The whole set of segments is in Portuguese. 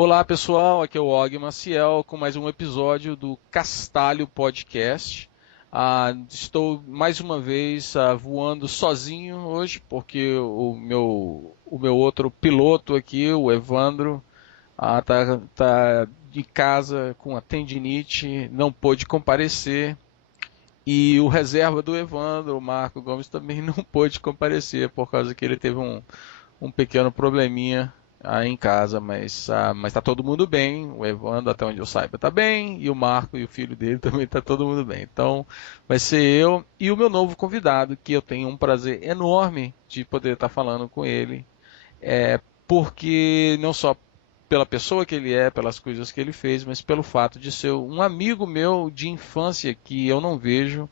Olá pessoal, aqui é o Og Maciel com mais um episódio do Castalho Podcast. Estou mais uma vez voando sozinho hoje porque o meu outro piloto aqui, o Evandro, tá de casa com a tendinite, não pôde comparecer. E o reserva do Evandro, o Marco Gomes, também não pôde comparecer por causa que ele teve um pequeno probleminha aí em casa, mas tá todo mundo bem. O Evandro, até onde eu saiba, tá bem, e o Marco e o filho dele também tá todo mundo bem. Então, vai ser eu e o meu novo convidado, que eu tenho um prazer enorme de poder estar falando com ele, porque não só pela pessoa que ele é, pelas coisas que ele fez, mas pelo fato de ser um amigo meu de infância que eu não vejo,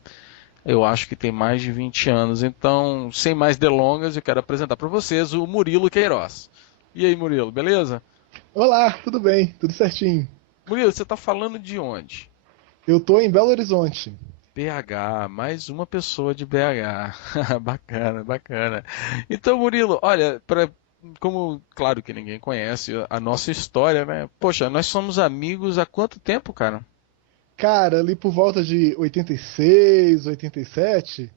eu acho que tem mais de 20 anos. Então, sem mais delongas, eu quero apresentar para vocês o Murilo Queiroz. E aí, Murilo, beleza? Olá, tudo bem? Tudo certinho. Murilo, você está falando de onde? Eu tô em Belo Horizonte. BH, mais uma pessoa de BH. Bacana, bacana. Então, Murilo, olha, como claro que ninguém conhece a nossa história, né? Poxa, nós somos amigos há quanto tempo, cara? Cara, ali por volta de 86, 87.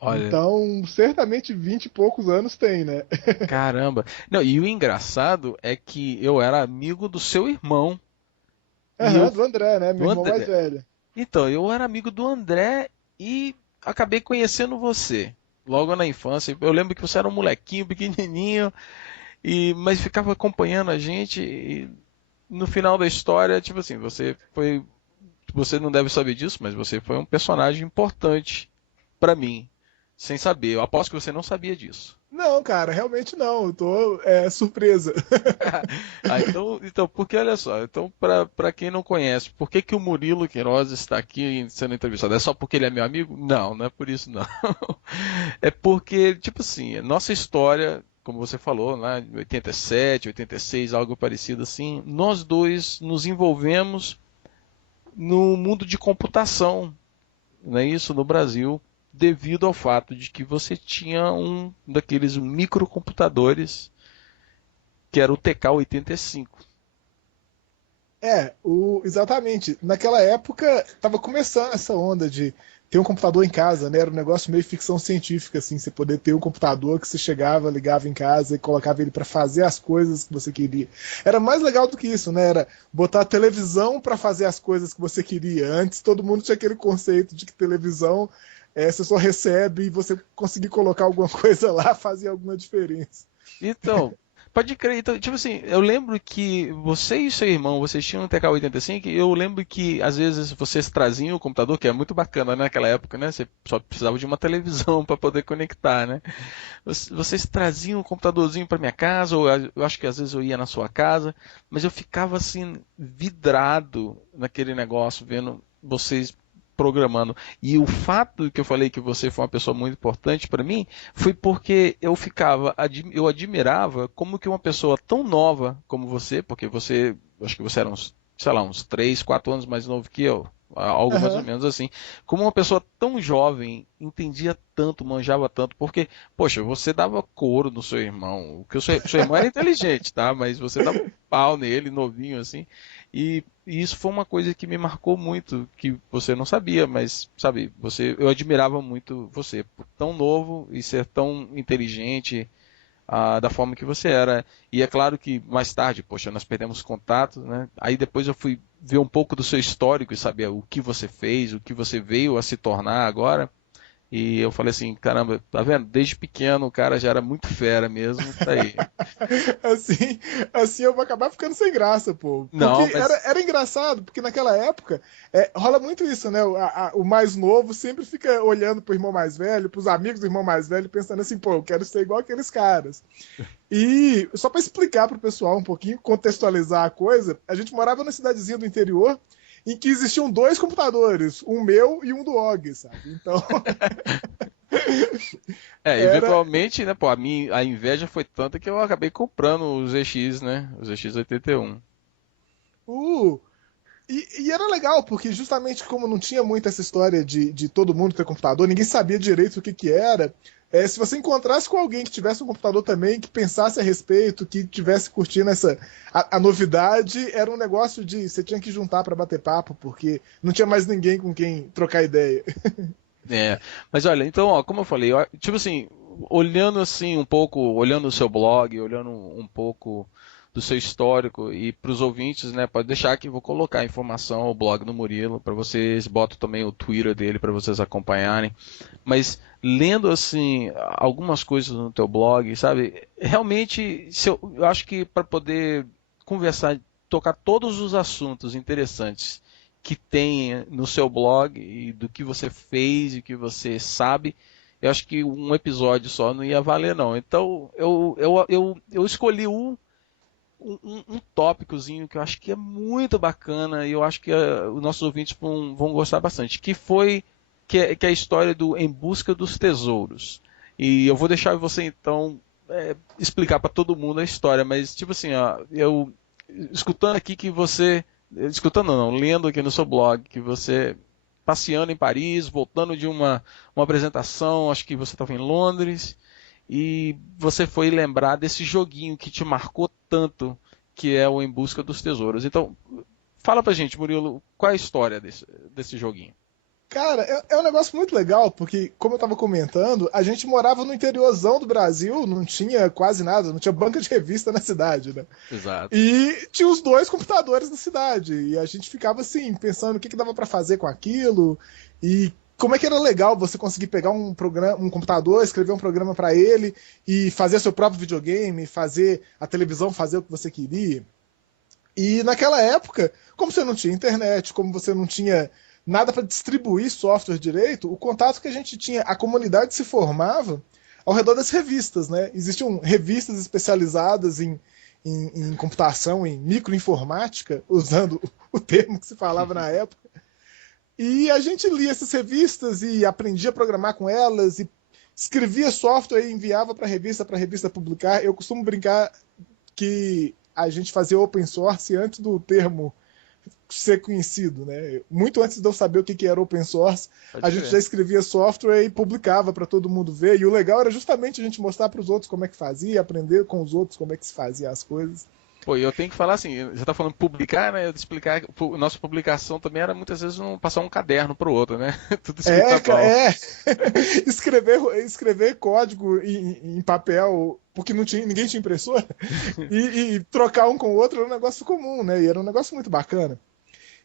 Olha, Então, certamente 20 e poucos anos tem, né? caramba. Não, e o engraçado é que eu era amigo do seu irmão. E eu Aham, do André, né? Meu do irmão mais André. velho. Então, eu era amigo do André e acabei conhecendo você logo na infância. Eu lembro que você era um molequinho pequenininho mas ficava acompanhando a gente e no final da história, tipo assim, você não deve saber disso, mas você foi um personagem importante pra mim, sem saber. Eu aposto que você não sabia disso. Não, cara, realmente não. Eu tô surpresa. Então, porque olha só, então para quem não conhece, por que que o Murilo Queiroz está aqui sendo entrevistado? É só porque ele é meu amigo? Não, não é por isso não. É porque, tipo assim, nossa história, como você falou, lá em 87, 86, algo parecido assim, nós dois nos envolvemos no mundo de computação, não é isso, no Brasil, devido ao fato de que você tinha um daqueles microcomputadores que era o TK-85. Exatamente. Naquela época, tava começando essa onda de ter um computador em casa, né? Era um negócio meio ficção científica, assim, você poder ter um computador que você chegava, ligava em casa e colocava ele para fazer as coisas que você queria. Era mais legal do que isso, né? Era botar a televisão para fazer as coisas que você queria. Antes todo mundo tinha aquele conceito de que televisão você só recebe e você conseguir colocar alguma coisa lá fazia alguma diferença. Então, pode crer. Então, tipo assim, eu lembro que você e seu irmão, vocês tinham um TK-85, e eu lembro que às vezes vocês traziam o computador, que é muito bacana né, naquela época, né? Você só precisava de uma televisão para poder conectar, né? Vocês traziam um computadorzinho para minha casa, ou eu acho que às vezes eu ia na sua casa, mas eu ficava assim vidrado naquele negócio, vendo vocês programando. E o fato que eu falei que você foi uma pessoa muito importante para mim foi porque eu admirava como que uma pessoa tão nova como você, porque você, acho que você era uns, sei lá, uns 3, 4 anos mais novo que eu, algo mais ou Aham. menos assim. Como uma pessoa tão jovem entendia tanto, manjava tanto, porque, poxa, você dava couro no seu irmão, que o seu irmão era inteligente, tá? Mas você dava um pau nele, novinho assim. E isso foi uma coisa que me marcou muito, que você não sabia, mas, sabe, eu admirava muito você, por tão novo e ser tão inteligente, da forma que você era. E é claro que mais tarde, poxa, nós perdemos contato, né? Aí depois eu fui ver um pouco do seu histórico e saber o que você fez, o que você veio a se tornar agora. E eu falei assim, caramba, tá vendo? Desde pequeno o cara já era muito fera mesmo, tá aí. assim, assim eu vou acabar ficando sem graça, pô. Porque Não, mas era engraçado, porque naquela época rola muito isso, né? O mais novo sempre fica olhando pro irmão mais velho, pros amigos do irmão mais velho, pensando assim, pô, eu quero ser igual aqueles caras. E só para explicar pro pessoal um pouquinho, contextualizar a coisa, a gente morava numa cidadezinha do interior em que existiam dois computadores, um meu e um do Og, sabe? Então, era, eventualmente, né, pô, a inveja foi tanta que eu acabei comprando os EX, né? Os EX 81. Uh, e era legal, porque justamente como não tinha muito essa história de todo mundo ter computador, ninguém sabia direito o que era. Se você encontrasse com alguém que tivesse um computador também, que pensasse a respeito, que tivesse curtindo a novidade, era um negócio de você tinha que juntar para bater papo, porque não tinha mais ninguém com quem trocar ideia. É, mas olha, então, ó, como eu falei, tipo assim, olhando assim um pouco, olhando o seu blog, olhando um pouco do seu histórico e para os ouvintes, né, pode deixar que eu vou colocar a informação, o blog do Murilo, para vocês, boto também o Twitter dele para vocês acompanharem, mas lendo assim algumas coisas no teu blog, sabe, realmente eu acho que para poder conversar, tocar todos os assuntos interessantes que tem no seu blog e do que você fez e que você sabe, eu acho que um episódio só não ia valer não. Então eu escolhi um tópicozinho que eu acho que é muito bacana e eu acho que os nossos ouvintes vão gostar bastante, que é a história do Em Busca dos Tesouros. E eu vou deixar você então explicar para todo mundo a história, mas tipo assim, ó, eu escutando aqui que você escutando não, lendo aqui no seu blog que você passeando em Paris, voltando de uma apresentação, acho que você estava em Londres, e você foi lembrar desse joguinho que te marcou tanto, que é o Em Busca dos Tesouros. Então, fala pra gente, Murilo, qual é a história desse joguinho? Cara, é um negócio muito legal, porque, como eu estava comentando, a gente morava no interiorzão do Brasil, não tinha quase nada, não tinha banca de revista na cidade, né? Exato. E tinha os 2 computadores na cidade, e a gente ficava assim, pensando o que dava para fazer com aquilo, e como é que era legal você conseguir pegar um computador, escrever um programa para ele, e fazer seu próprio videogame, fazer a televisão fazer o que você queria. E naquela época, como você não tinha internet, como você não tinha nada para distribuir software direito, o contato que a gente tinha, a comunidade se formava ao redor das revistas, né? Existiam revistas especializadas em computação, em microinformática, usando o termo que se falava na época. E a gente lia essas revistas e aprendia a programar com elas e escrevia software e enviava para a revista publicar. Eu costumo brincar que a gente fazia open source antes do termo ser conhecido, né? Muito antes de eu saber o que era open source, a gente já escrevia software e publicava para todo mundo ver. E o legal era justamente a gente mostrar para os outros como é que fazia, aprender com os outros como é que se fazia as coisas. Pô, eu tenho que falar assim, você está falando publicar, né? Eu de explicar, nossa publicação também era muitas vezes passar um caderno para o outro, né? Tudo escrito escrever código em papel, porque ninguém tinha impressora, e trocar um com o outro era um negócio comum, né? E era um negócio muito bacana.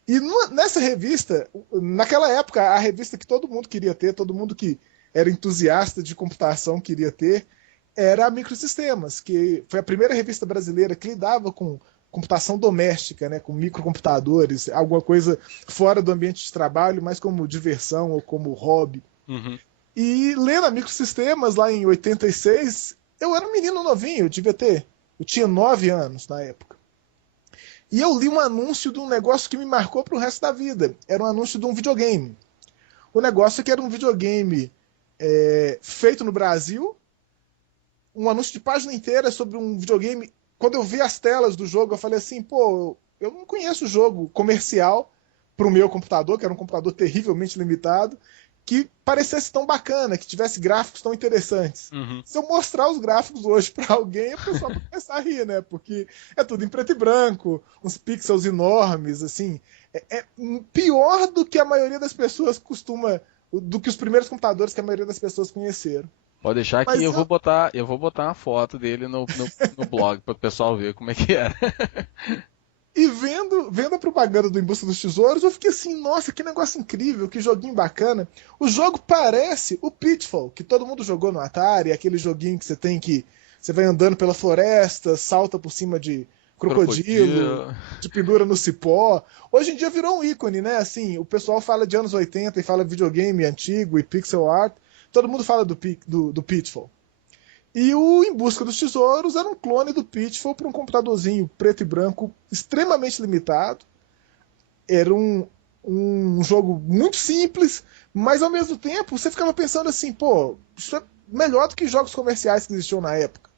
E nessa revista, naquela época, a revista que todo mundo queria ter, todo mundo que era entusiasta de computação queria ter, era a Microsistemas, que foi a primeira revista brasileira que lidava com computação doméstica, né, com microcomputadores, alguma coisa fora do ambiente de trabalho, mas como diversão ou como hobby. Uhum. E lendo a Microsistemas lá em 86, eu era um menino novinho, eu tinha 9 anos na época. E eu li um anúncio de um negócio que me marcou para o resto da vida. Era um anúncio de um videogame. O negócio é que era um videogame feito no Brasil, um anúncio de página inteira sobre um videogame. Quando eu vi as telas do jogo, eu falei assim, pô, eu não conheço jogo comercial para o meu computador, que era um computador terrivelmente limitado, que parecesse tão bacana, que tivesse gráficos tão interessantes. Uhum. Se eu mostrar os gráficos hoje para alguém, a pessoa vai começar a rir, né? Porque é tudo em preto e branco, uns pixels enormes, assim. É pior do que a maioria das pessoas do que os primeiros computadores que a maioria das pessoas conheceram. Pode deixar que eu vou botar uma foto dele no blog para o pessoal ver como é que era. E vendo a propaganda do Em Busca dos Tesouros, eu fiquei assim, nossa, que negócio incrível, que joguinho bacana. O jogo parece o Pitfall, que todo mundo jogou no Atari, aquele joguinho que você vai andando pela floresta, salta por cima de crocodilo, de pendura no cipó. Hoje em dia virou um ícone, né? Assim, o pessoal fala de anos 80 e fala videogame antigo e pixel art. Todo mundo fala do Pitfall. E o Em Busca dos Tesouros era um clone do Pitfall para um computadorzinho preto e branco extremamente limitado. Era um jogo muito simples, mas ao mesmo tempo você ficava pensando assim, pô, isso é melhor do que jogos comerciais que existiam na época.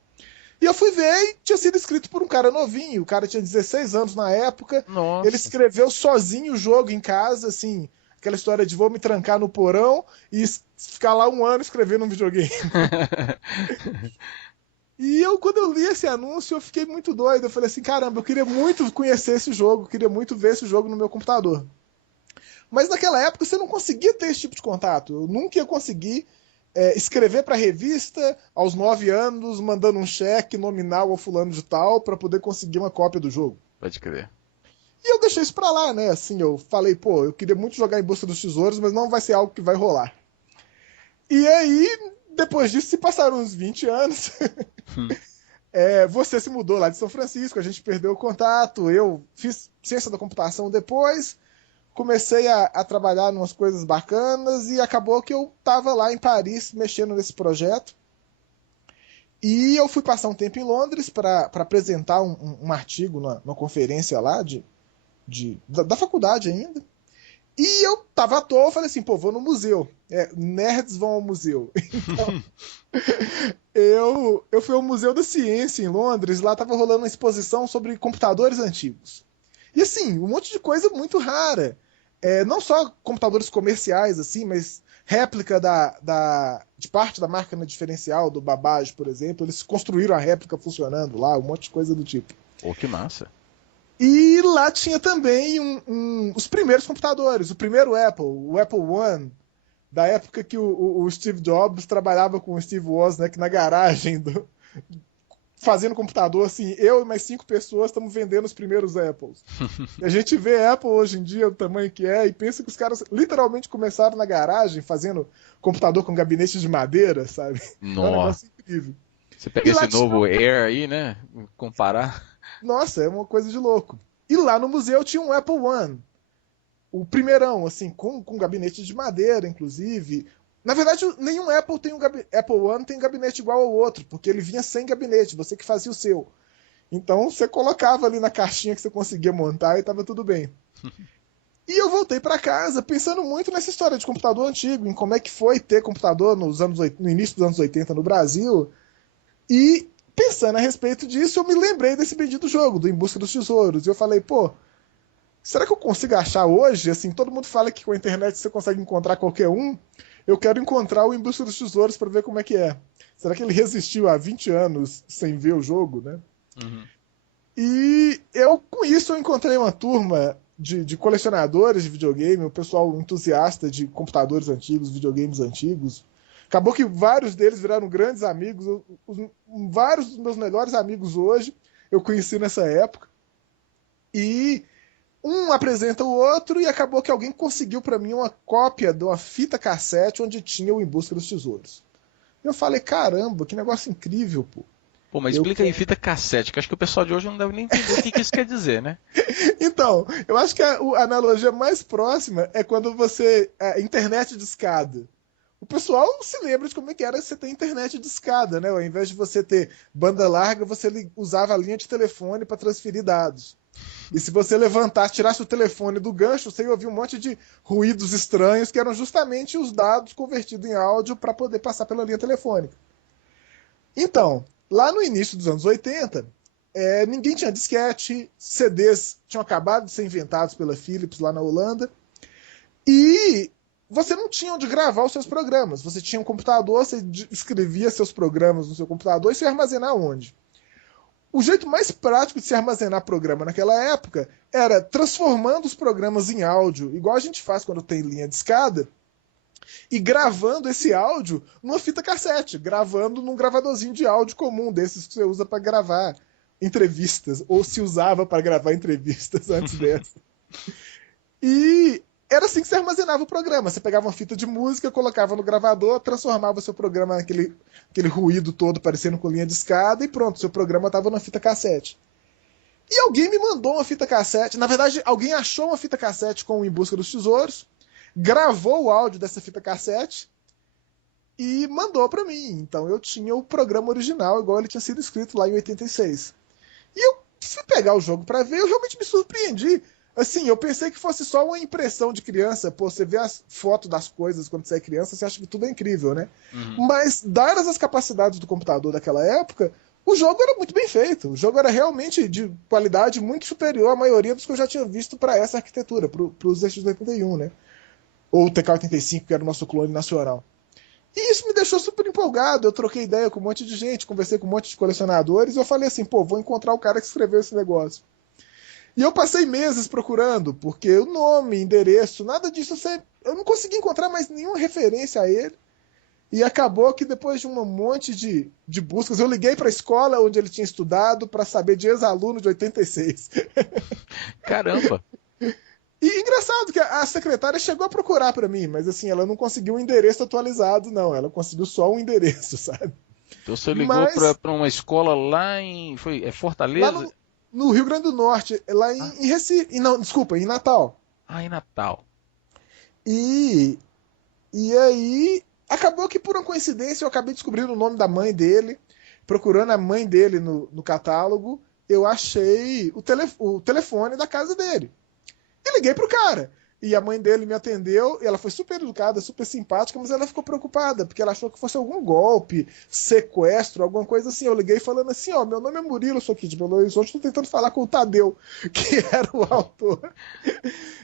E eu fui ver e tinha sido escrito por um cara novinho, o cara tinha 16 anos na época. Nossa. Ele escreveu sozinho o jogo em casa, assim, aquela história de vou me trancar no porão e ficar lá um ano escrevendo um videogame. E quando eu li esse anúncio, eu fiquei muito doido. Eu falei assim, caramba, eu queria muito conhecer esse jogo, queria muito ver esse jogo no meu computador. Mas naquela época você não conseguia ter esse tipo de contato. Eu nunca ia conseguir escrever para a revista aos 9 anos, mandando um cheque nominal ao fulano de tal para poder conseguir uma cópia do jogo. Pode crer. E eu deixei isso pra lá, né? Assim, eu falei, pô, eu queria muito jogar Em Busca dos Tesouros, mas não vai ser algo que vai rolar. E aí, depois disso, se passaram uns 20 anos. Você se mudou lá de São Francisco, a gente perdeu o contato, eu fiz ciência da computação depois, comecei a trabalhar em umas coisas bacanas e acabou que eu estava lá em Paris mexendo nesse projeto. E eu fui passar um tempo em Londres para apresentar um artigo numa conferência lá da faculdade ainda. E eu tava à toa, falei assim, pô, vou no museu. Nerds vão ao museu. Então, eu fui ao Museu da Ciência em Londres, lá tava rolando uma exposição sobre computadores antigos. E assim, um monte de coisa muito rara. Não só computadores comerciais, assim, mas réplica de parte da máquina diferencial do Babbage, por exemplo. Eles construíram a réplica funcionando lá, um monte de coisa do tipo. Pô, que massa. E lá tinha também os primeiros computadores, o primeiro Apple, o Apple I, da época que o Steve Jobs trabalhava com o Steve Wozniak na garagem, fazendo computador, assim, eu e mais 5 pessoas estamos vendendo os primeiros Apples. E a gente vê Apple hoje em dia, o tamanho que é, e pensa que os caras literalmente começaram na garagem, fazendo computador com gabinete de madeira, sabe? Nossa. É um negócio incrível. Você pega esse novo Air aí, né? Comparar. Nossa, é uma coisa de louco. E lá no museu tinha um Apple I, o primeirão, assim, com gabinete de madeira, inclusive. Na verdade, nenhum Apple I tem gabinete igual ao outro, porque ele vinha sem gabinete, você que fazia o seu. Então você colocava ali na caixinha que você conseguia montar e estava tudo bem. E eu voltei para casa pensando muito nessa história de computador antigo, em como é que foi ter computador no início dos anos 80 no Brasil. E pensando a respeito disso, eu me lembrei desse bendito jogo, do Em Busca dos Tesouros. E eu falei, pô, será que eu consigo achar hoje? Assim, todo mundo fala que com a internet você consegue encontrar qualquer um. Eu quero encontrar o Em Busca dos Tesouros para ver como é que é. Será que ele resistiu há 20 anos sem ver o jogo, né? Uhum. E com isso, eu encontrei uma turma de colecionadores de videogame, o pessoal entusiasta de computadores antigos, videogames antigos. Acabou que vários deles viraram grandes amigos. Vários dos meus melhores amigos hoje eu conheci nessa época. E um apresenta o outro e acabou que alguém conseguiu para mim uma cópia de uma fita cassete onde tinha o Em Busca dos Tesouros. Eu falei, caramba, que negócio incrível, pô. Pô, mas explica aí fita cassete, que acho que o pessoal de hoje não deve nem entender o que isso quer dizer, né? Então, eu acho que a analogia mais próxima é quando internet de escada. O pessoal se lembra de como é que era você ter internet de escada, né? Ao invés de você ter banda larga, você usava a linha de telefone para transferir dados. E se você tirasse o telefone do gancho, você ia ouvir um monte de ruídos estranhos que eram justamente os dados convertidos em áudio para poder passar pela linha telefônica. Então, lá no início dos anos 80, ninguém tinha disquete, CDs tinham acabado de ser inventados pela Philips lá na Holanda, e você não tinha onde gravar os seus programas. Você tinha um computador, você escrevia seus programas no seu computador e você ia armazenar onde? O jeito mais prático de se armazenar programa naquela época era transformando os programas em áudio, igual a gente faz quando tem linha de escada, e gravando esse áudio numa fita cassete, gravando num gravadorzinho de áudio comum, desses que você usa para gravar entrevistas, ou se usava para gravar entrevistas antes dessa. E era assim que você armazenava o programa. Você pegava uma fita de música, colocava no gravador, transformava o seu programa naquele ruído todo parecendo com linha de escada e pronto, seu programa estava na fita cassete. E alguém me mandou uma fita cassete. Na verdade, alguém achou uma fita cassete com o Em Busca dos Tesouros, gravou o áudio dessa fita cassete e mandou para mim. Então eu tinha o programa original, igual ele tinha sido escrito lá em 86. E eu fui pegar o jogo para ver, eu realmente me surpreendi. Assim, eu pensei que fosse só uma impressão de criança. Pô, você vê as fotos das coisas quando você é criança, você acha que tudo é incrível, né? Uhum. Mas, dadas as capacidades do computador daquela época, o jogo era muito bem feito. O jogo era realmente de qualidade muito superior à maioria dos que eu já tinha visto para essa arquitetura, para os ZX81, né? ou o TK-85, que era o nosso clone nacional. E isso me deixou super empolgado. Eu troquei ideia com um monte de gente, conversei com um monte de colecionadores, e eu falei assim, pô, vou encontrar o cara que escreveu esse negócio. E eu passei meses procurando, porque o nome, endereço, nada disso, eu não consegui encontrar mais nenhuma referência a ele. E acabou que depois de um monte de buscas, eu liguei para a escola onde ele tinha estudado para saber de ex-aluno de 86. Caramba! E engraçado que a secretária chegou a procurar para mim, mas assim, ela não conseguiu o endereço atualizado, não. Ela conseguiu só um endereço, sabe? Então você ligou Mas para uma escola lá é lá Fortaleza? no Rio Grande do Norte, lá Ah, em Recife, não, desculpa, em Natal. em Natal. E, e aí, acabou que por uma coincidência eu acabei descobrindo o nome da mãe dele, procurando a mãe dele no catálogo, eu achei o telefone da casa dele. E liguei pro cara. E a mãe dele me atendeu, e ela foi super educada, super simpática, mas ela ficou preocupada, porque ela achou que fosse algum golpe, sequestro, alguma coisa assim. Eu liguei falando assim, ó, meu nome é Murilo, sou aqui de Belo Horizonte, tô tentando falar com o Tadeu, que era o autor.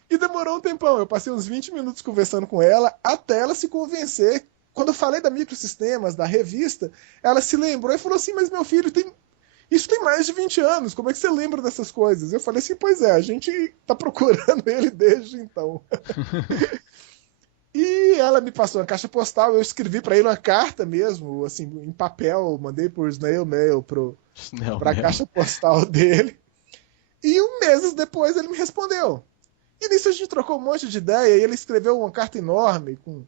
E demorou um tempão, eu passei uns 20 minutos conversando com ela, até ela se convencer. Quando eu falei da Microsistemas, da revista, ela se lembrou e falou assim, mas meu filho, isso tem mais de 20 anos, como é que você lembra dessas coisas? Eu falei assim, pois é, a gente tá procurando ele desde então. E ela me passou uma caixa postal, eu escrevi para ele uma carta mesmo, assim, em papel, mandei por snail mail Não, pra meu. caixa postal dele. E meses depois ele me respondeu. E nisso a gente trocou um monte de ideia, e ele escreveu uma carta enorme, com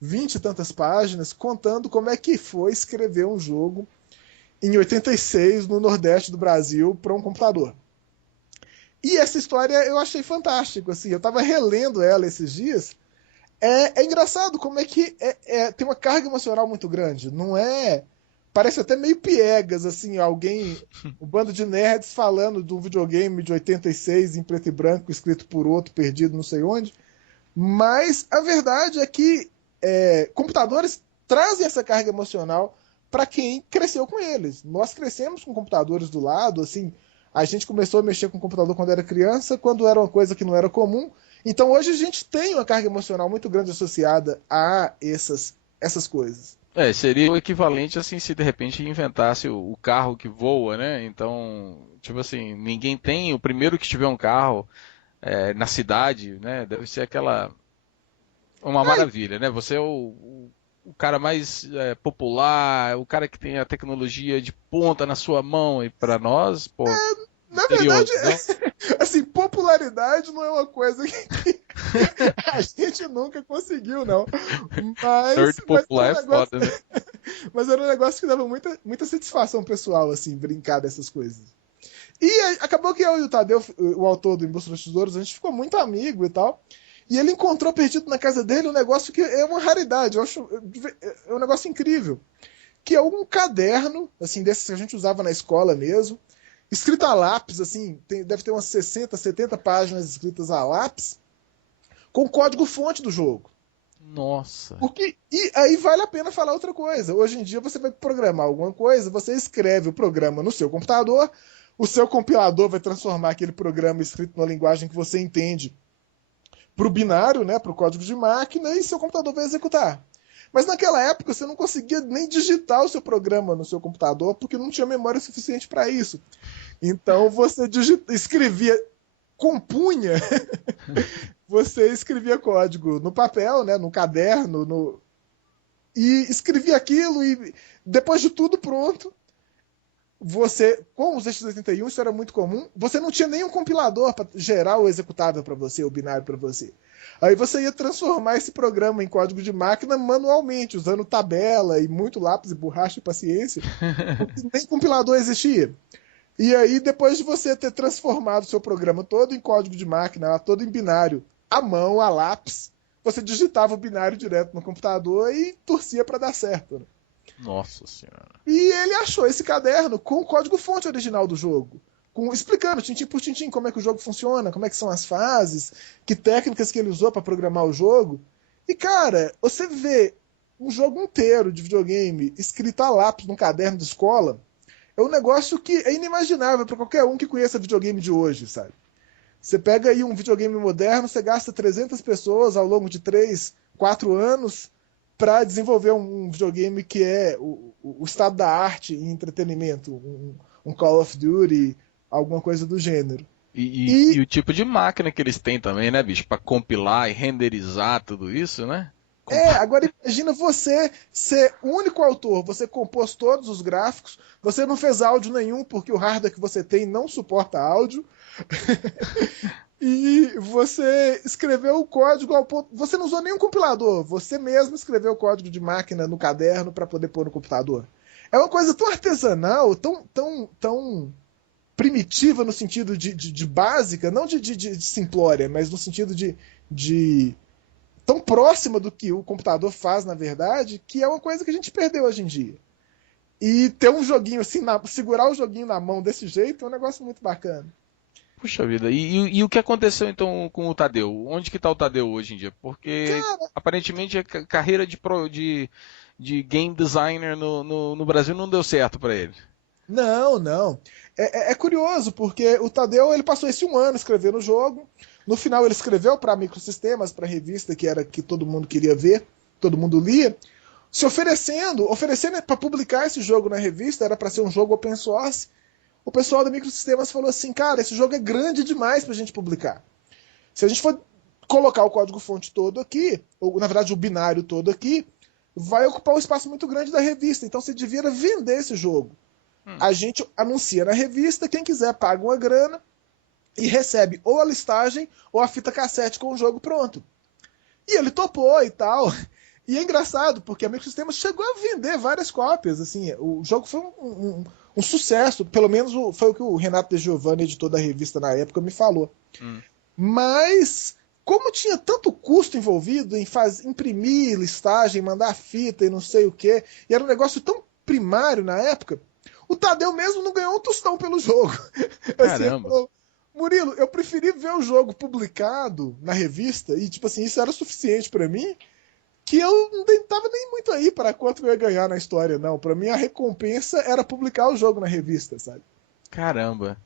20 e tantas páginas, contando como é que foi escrever um jogo em 86 no Nordeste do Brasil para um computador. E essa história eu achei fantástico, assim, eu estava relendo ela esses dias. É engraçado como é que tem uma carga emocional muito grande. Não é. Parece até meio piegas, assim, um bando de nerds falando de um videogame de 86 em preto e branco, escrito por outro, perdido não sei onde. Mas a verdade é que computadores trazem essa carga emocional para quem cresceu com eles. Nós crescemos com computadores do lado, assim, a gente começou a mexer com computador quando era criança, quando era uma coisa que não era comum. Então hoje a gente tem uma carga emocional muito grande associada a essas coisas. Seria o equivalente assim se de repente inventasse o carro que voa, né? Então, tipo assim, ninguém tem, o primeiro que tiver um carro na cidade, né? Deve ser uma maravilha, né? Você é o cara mais popular, o cara que tem a tecnologia de ponta na sua mão e para nós, pô, Na verdade, misterioso, não? assim, popularidade não é uma coisa que a gente nunca conseguiu, não. Nerd Mas era popular um é negócio, foda, né? mas era um negócio que dava muita satisfação pessoal, assim, brincar dessas coisas. E acabou que eu e o Tadeu, o autor do Em Busca dos Tesouros, a gente ficou muito amigo e tal. E ele encontrou perdido na casa dele um negócio que é uma raridade, eu acho, é um negócio incrível. Que é um caderno, assim, desses que a gente usava na escola mesmo, escrito a lápis, assim, deve ter umas 60, 70 páginas escritas a lápis, com o código-fonte do jogo. Nossa. E aí vale a pena falar outra coisa. Hoje em dia você vai programar alguma coisa, você escreve o programa no seu computador, o seu compilador vai transformar aquele programa escrito numa linguagem que você entende para o binário, né, para o código de máquina, e seu computador vai executar. Mas naquela época você não conseguia nem digitar o seu programa no seu computador porque não tinha memória suficiente para isso. Então você escrevia, compunha, você escrevia código no papel, né, no caderno, e escrevia aquilo e depois de tudo pronto, você, com os x81 isso era muito comum, você não tinha nenhum compilador para gerar o executável para você, o binário para você. Aí você ia transformar esse programa em código de máquina manualmente, usando tabela e muito lápis e borracha e paciência, porque nem compilador existia. E aí, depois de você ter transformado o seu programa todo em código de máquina, todo em binário, à mão, a lápis, você digitava o binário direto no computador e torcia para dar certo. Né? Nossa senhora. E ele achou esse caderno com o código-fonte original do jogo. Explicando, tintim por tintim, como é que o jogo funciona, como é que são as fases, que técnicas que ele usou para programar o jogo. E, cara, você vê um jogo inteiro de videogame escrito a lápis num caderno de escola, é um negócio que é inimaginável para qualquer um que conheça videogame de hoje, sabe? Você pega aí um videogame moderno, você gasta 300 pessoas ao longo de 3, 4 anos para desenvolver um videogame que é o estado da arte em entretenimento, um Call of Duty, alguma coisa do gênero. E o tipo de máquina que eles têm também, né, bicho? Pra compilar e renderizar tudo isso, né? Agora imagina você ser o único autor, você compôs todos os gráficos, você não fez áudio nenhum porque o hardware que você tem não suporta áudio, e você escreveu o código ao ponto. Você não usou nenhum compilador, você mesmo escreveu o código de máquina no caderno para poder pôr no computador. É uma coisa tão artesanal, tão primitiva no sentido de básica, não de simplória, mas no sentido de tão próxima do que o computador faz, na verdade, que é uma coisa que a gente perdeu hoje em dia. E ter um joguinho assim, segurar o joguinho na mão desse jeito é um negócio muito bacana. Puxa vida, e o que aconteceu então com o Tadeu? Onde que tá o Tadeu hoje em dia? Porque Cara, aparentemente a carreira de game designer no Brasil não deu certo pra ele. não. É curioso, porque o Tadeu ele passou esse um ano escrevendo o jogo. No final ele escreveu para Microsistemas, para a revista que era que todo mundo queria ver, todo mundo lia, se oferecendo para publicar esse jogo na revista, era para ser um jogo open source. O pessoal da Microsistemas falou assim, cara, esse jogo é grande demais pra gente publicar. Se a gente for colocar o código-fonte todo aqui, ou na verdade o binário todo aqui, vai ocupar um espaço muito grande da revista. Então você devia vender esse jogo. A gente anuncia na revista, quem quiser paga uma grana e recebe ou a listagem ou a fita cassete com o jogo pronto. E ele topou e tal. E é engraçado, porque a Microsistemas chegou a vender várias cópias. Assim, o jogo foi um sucesso, pelo menos foi o que o Renato De Giovanni, editor da revista na época, me falou. Mas, como tinha tanto custo envolvido em imprimir listagem, mandar fita e não sei o quê, e era um negócio tão primário na época, o Tadeu mesmo não ganhou um tostão pelo jogo. Assim, ele Caramba. falou, Murilo, eu preferi ver o jogo publicado na revista, e tipo assim, isso era suficiente pra mim, que eu não tava nem muito aí para quanto eu ia ganhar na história, não. Pra mim a recompensa era publicar o jogo na revista, sabe? Caramba.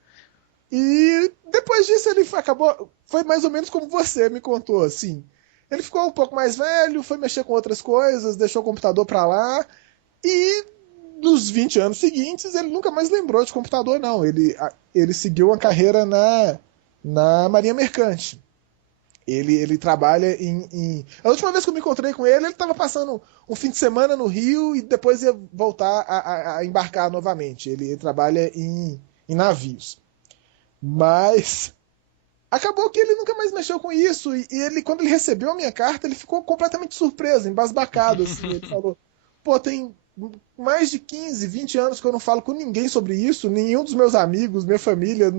E depois disso ele acabou. Foi mais ou menos como você me contou, assim. Ele ficou um pouco mais velho, foi mexer com outras coisas, deixou o computador pra lá. E nos 20 anos seguintes ele nunca mais lembrou de computador, não. Ele seguiu uma carreira na Marinha Mercante. Ele trabalha A última vez que eu me encontrei com ele estava passando um fim de semana no Rio e depois ia voltar a embarcar novamente. Ele trabalha em navios. Mas acabou que ele nunca mais mexeu com isso. E ele, quando ele recebeu a minha carta, ele ficou completamente surpreso, embasbacado. Assim. Ele falou: pô, tem mais de 15, 20 anos que eu não falo com ninguém sobre isso, nenhum dos meus amigos, minha família.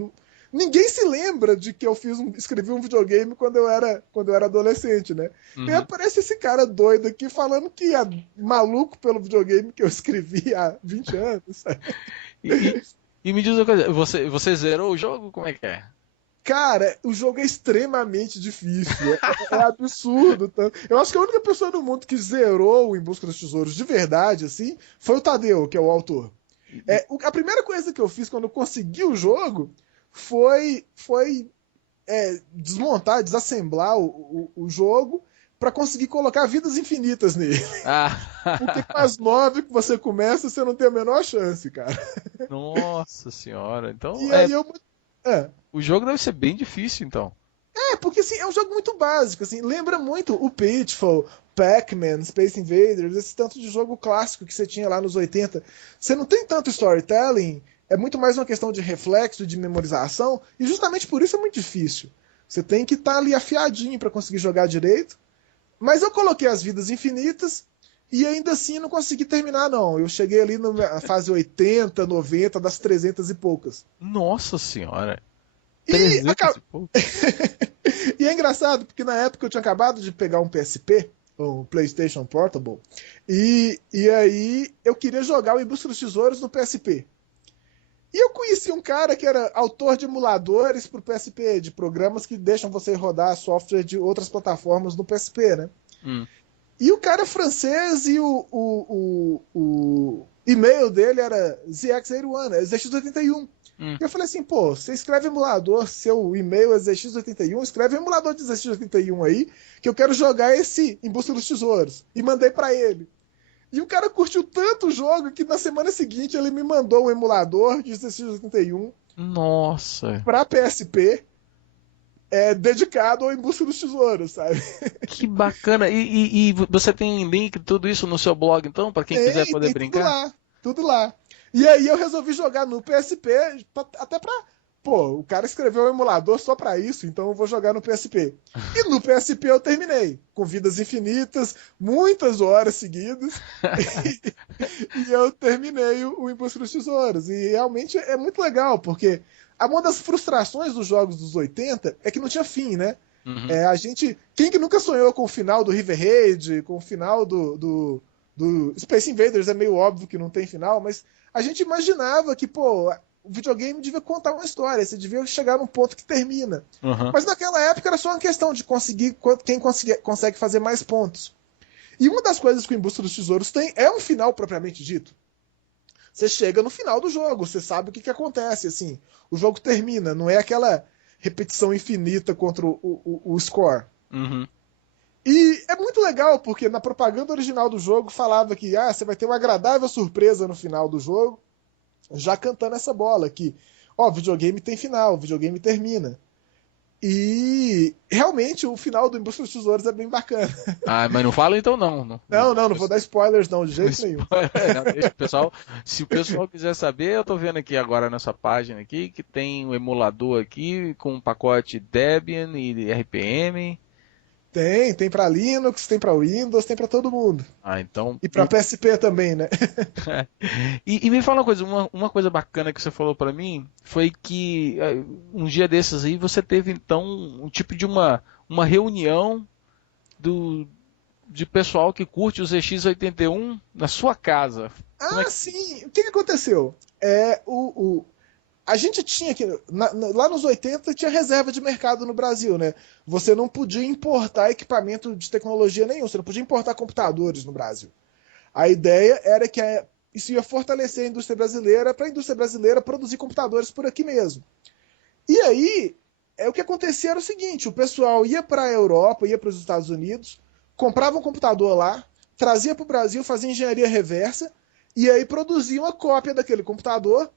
Ninguém se lembra de que eu escrevi um videogame quando eu era adolescente, né? E aí aparece esse cara doido aqui falando que é maluco pelo videogame que eu escrevi há 20 anos. Sabe? E me diz uma coisa, você zerou o jogo? Como é que é? Cara, o jogo é extremamente difícil. É absurdo. Eu acho que a única pessoa no mundo que zerou o Em Busca dos Tesouros de verdade, assim, foi o Tadeu, que é o autor. A primeira coisa que eu fiz quando eu consegui o jogo foi desmontar, desassemblar o jogo para conseguir colocar vidas infinitas nele. Porque com as 9 que você começa, você não tem a menor chance, cara. Nossa senhora. Então, E aí eu. o jogo deve ser bem difícil, então. Porque assim, é um jogo muito básico, assim, lembra muito o Pitfall, Pac-Man, Space Invaders, esse tanto de jogo clássico que você tinha lá nos 80. Você não tem tanto storytelling, é muito mais uma questão de reflexo, de memorização, e justamente por isso é muito difícil. Você tem que estar ali afiadinho para conseguir jogar direito. Mas eu coloquei as vidas infinitas e ainda assim não consegui terminar, não. Eu cheguei ali na fase 80, 90, das 300 e poucas. Nossa senhora. E, 300 e pouco. E é engraçado, porque na época eu tinha acabado de pegar um PSP, um PlayStation Portable, e aí eu queria jogar o Em Busca dos Tesouros no PSP. E eu conheci um cara que era autor de emuladores para o PSP, de programas que deixam você rodar software de outras plataformas no PSP, né? E o cara é francês e e-mail dele era ZX81, é ZX81. E eu falei assim, pô, você escreve emulador, seu e-mail é ZX81, escreve emulador de ZX81 aí, que eu quero jogar esse Em Busca dos Tesouros. E mandei pra ele. E o cara curtiu tanto o jogo que na semana seguinte ele me mandou um emulador de ZX81 Nossa, pra PSP, dedicado ao Em Busca dos Tesouros, sabe? que bacana. E você tem link de tudo isso no seu blog, então, para quem quiser poder Tem tudo brincar? lá, tudo lá. E aí eu resolvi jogar no PSP, até pra... Pô, o cara escreveu um emulador só pra isso, então eu vou jogar no PSP. E no PSP eu terminei, com vidas infinitas, muitas horas seguidas, e eu terminei o Em Busca dos Tesouros. E realmente é muito legal, porque uma das frustrações dos jogos dos 80 é que não tinha fim, né? Uhum. Quem que nunca sonhou com o final do River Raid, com o final do Space Invaders, é meio óbvio que não tem final, mas a gente imaginava que, pô, o videogame devia contar uma história, você devia chegar num ponto que termina. Uhum. Mas naquela época era só uma questão de quem consegue fazer mais pontos. E uma das coisas que o Em Busca dos Tesouros tem é um final propriamente dito. Você chega no final do jogo, você sabe o que acontece, assim. O jogo termina, não é aquela repetição infinita contra o score. Uhum. E é muito legal, porque na propaganda original do jogo falava que você vai ter uma agradável surpresa no final do jogo, já cantando essa bola, que videogame tem final, videogame termina. E realmente o final do Em Busca dos Tesouros é bem bacana. Ah, mas não fala então não. Não vou dar spoilers não, de jeito nenhum. Não, deixa o pessoal. Se o pessoal quiser saber, eu tô vendo aqui agora nessa página aqui que tem um emulador aqui com um pacote Debian e RPM. Tem pra Linux, tem pra Windows, tem pra todo mundo. Ah, então. E pra PSP também, né? E me fala uma coisa, uma coisa bacana que você falou pra mim foi que um dia desses aí você teve então um tipo de uma reunião de pessoal que curte os ZX81 na sua casa. Sim. O que aconteceu? A gente tinha aqui, lá nos 80 tinha reserva de mercado no Brasil, né? Você não podia importar equipamento de tecnologia nenhum, você não podia importar computadores no Brasil. A ideia era que isso ia fortalecer a indústria brasileira para a indústria brasileira produzir computadores por aqui mesmo. E aí, o que acontecia era o seguinte, o pessoal ia para a Europa, ia para os Estados Unidos, comprava um computador lá, trazia para o Brasil, fazia engenharia reversa, e aí produzia uma cópia daquele computador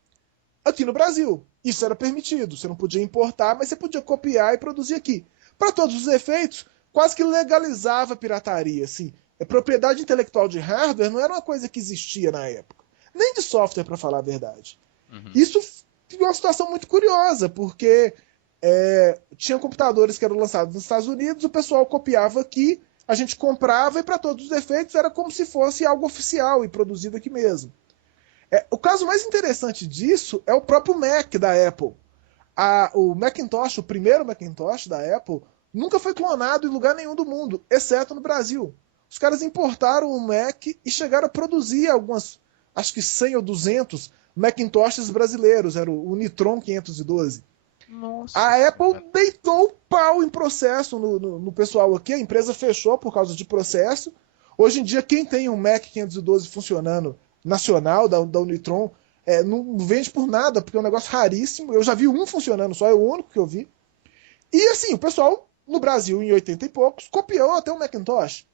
aqui no Brasil. Isso era permitido. Você não podia importar, mas você podia copiar e produzir aqui. Para todos os efeitos, quase que legalizava a pirataria. Assim. A propriedade intelectual de hardware não era uma coisa que existia na época. Nem de software, para falar a verdade. Uhum. Isso ficou uma situação muito curiosa, porque tinha computadores que eram lançados nos Estados Unidos, o pessoal copiava aqui, a gente comprava e para todos os efeitos era como se fosse algo oficial e produzido aqui mesmo. O caso mais interessante disso é o próprio Mac da Apple. O Macintosh, o primeiro Macintosh da Apple, nunca foi clonado em lugar nenhum do mundo, exceto no Brasil. Os caras importaram o Mac e chegaram a produzir algumas, acho que 100 ou 200 Macintoshes brasileiros, era o Unitron 512. Nossa, a Apple deitou o pau em processo no pessoal aqui, a empresa fechou por causa de processo. Hoje em dia, quem tem um Mac 512 funcionando nacional da Unitron não vende por nada, porque é um negócio raríssimo. Eu já vi um funcionando só, é o único que eu vi. E assim, o pessoal no Brasil, em 80 e poucos, copiou até o Macintosh.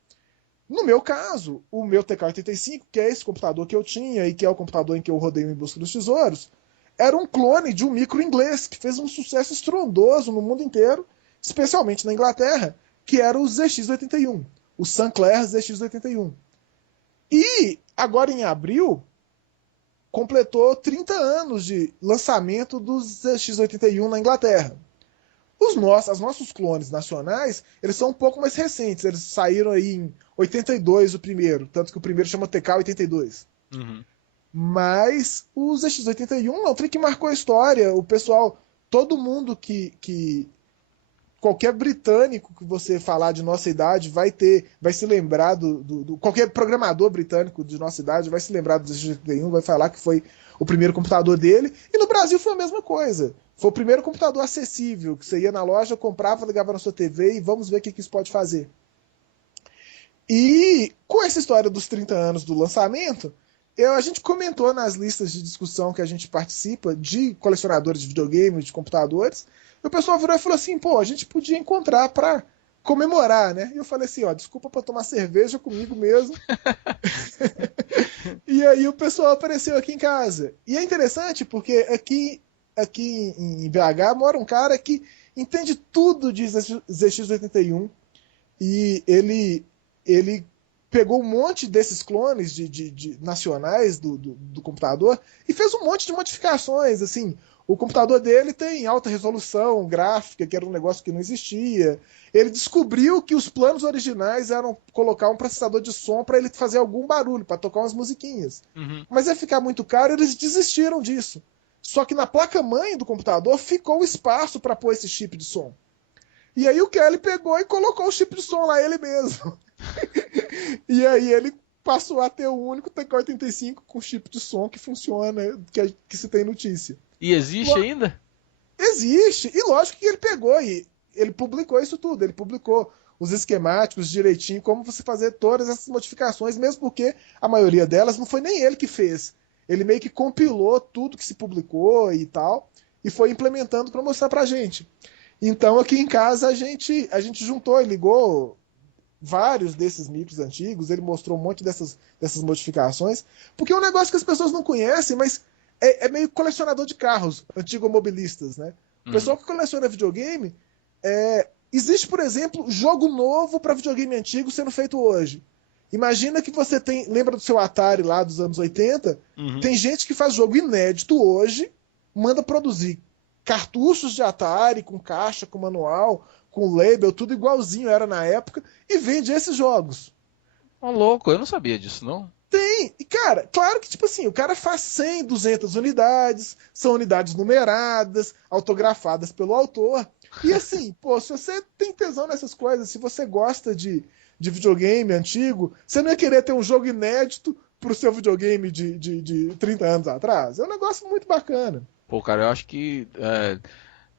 No meu caso, o meu TK-85, que é esse computador que eu tinha e que é o computador em que eu rodei o Em Busca dos Tesouros, era um clone de um micro inglês que fez um sucesso estrondoso no mundo inteiro, especialmente na Inglaterra, que era o ZX81, o Sinclair ZX81. E agora em abril completou 30 anos de lançamento do ZX81 na Inglaterra. Os nossos clones nacionais, eles são um pouco mais recentes, eles saíram aí em 82 o primeiro, tanto que o primeiro chama TK-82. Uhum. Mas o ZX81 é um trem que marcou a história. O pessoal, todo mundo qualquer britânico que você falar de nossa idade vai se lembrar qualquer programador britânico de nossa idade vai se lembrar do ZX81, vai falar que foi o primeiro computador dele. E no Brasil foi a mesma coisa. Foi o primeiro computador acessível, que você ia na loja, comprava, ligava na sua TV e vamos ver o que isso pode fazer. E com essa história dos 30 anos do lançamento, A gente comentou nas listas de discussão que a gente participa de colecionadores de videogames, de computadores, e o pessoal virou e falou assim, pô, a gente podia encontrar pra comemorar, né? E eu falei assim, ó, desculpa pra tomar cerveja comigo mesmo. E aí o pessoal apareceu aqui em casa. E é interessante porque aqui em BH mora um cara que entende tudo de ZX81 e ele pegou um monte desses clones de nacionais do computador e fez um monte de modificações, assim. O computador dele tem alta resolução gráfica, que era um negócio que não existia. Ele descobriu que os planos originais eram colocar um processador de som para ele fazer algum barulho, para tocar umas musiquinhas. Uhum. Mas ia ficar muito caro, eles desistiram disso. Só que na placa-mãe do computador ficou espaço para pôr esse chip de som. E aí o Kelly pegou e colocou o chip de som lá ele mesmo. E aí ele passou a ter o único TK-85 com chip de som que funciona, que se tem notícia. E existe ainda? Existe. E lógico que ele pegou e ele publicou isso tudo. Ele publicou os esquemáticos direitinho, como você fazer todas essas modificações, mesmo porque a maioria delas não foi nem ele que fez. Ele meio que compilou tudo que se publicou e tal, e foi implementando para mostrar pra gente. Então aqui em casa a gente juntou e ligou vários desses micros antigos, ele mostrou um monte dessas modificações, porque é um negócio que as pessoas não conhecem, mas é meio colecionador de carros, antigomobilistas, né? O pessoal que coleciona videogame, existe, por exemplo, jogo novo para videogame antigo sendo feito hoje. Imagina que você lembra do seu Atari lá dos anos 80? Uhum. Tem gente que faz jogo inédito hoje, manda produzir cartuchos de Atari com caixa, com manual, com label, tudo igualzinho era na época, e vende esses jogos. Ô, louco, eu não sabia disso, não. Tem, e cara, claro que tipo assim, o cara faz 100, 200 unidades, são unidades numeradas, autografadas pelo autor, e assim, pô, se você tem tesão nessas coisas, se você gosta de videogame antigo, você não ia querer ter um jogo inédito pro seu videogame de 30 anos atrás? É um negócio muito bacana. Pô, cara, eu acho que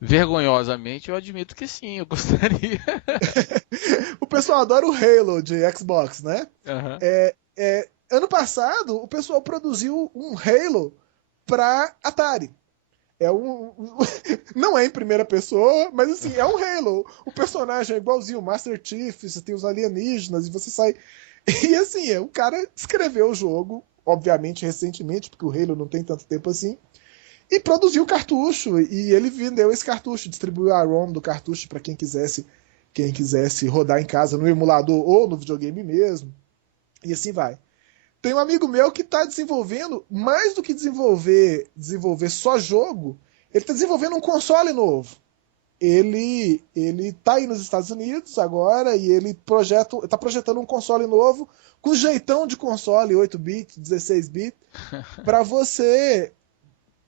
vergonhosamente eu admito que sim, eu gostaria. O pessoal adora o Halo de Xbox, né? Uhum. Ano passado, o pessoal produziu um Halo pra Atari. Não é em primeira pessoa, mas assim, é um Halo. O personagem é igualzinho, o Master Chief, você tem os alienígenas e você sai. E assim, o cara escreveu o jogo, obviamente recentemente, porque o Halo não tem tanto tempo assim, e produziu o cartucho. E ele vendeu esse cartucho, distribuiu a ROM do cartucho para quem quisesse rodar em casa no emulador ou no videogame mesmo. E assim vai. Tem um amigo meu que está desenvolvendo, mais do que desenvolver só jogo, ele está desenvolvendo um console novo. Ele está aí nos Estados Unidos agora e ele está projetando um console novo com jeitão de console 8-bit, 16-bit, para você